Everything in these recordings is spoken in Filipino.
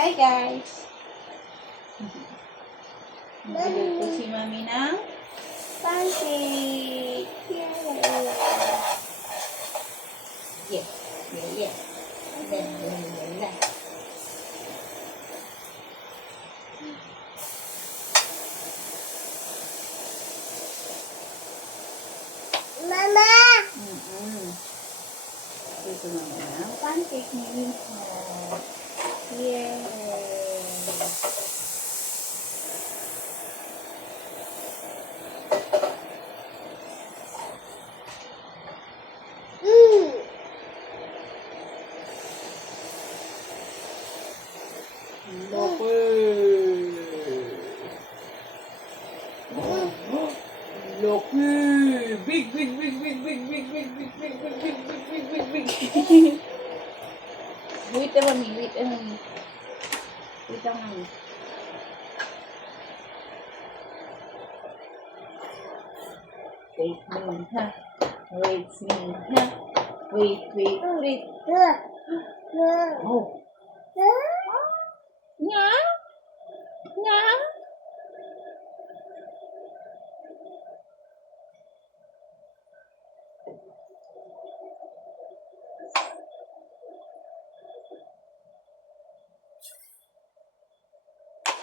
Hi guys! Nagluto si Mami ng pancake! Yes! Yes! Yes! Mama! Ito naman ang pancake ni Minho. Yay! Loko! Loko! Big, big, big, big, big, big, big, big, big, big, big, big, big, big, big. Wait a minute, wait a minute. Wait a minute. Wait me, ha? Wait me, ha? Wait, wait, wait. Oh. Nga? Nga?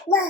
Ma!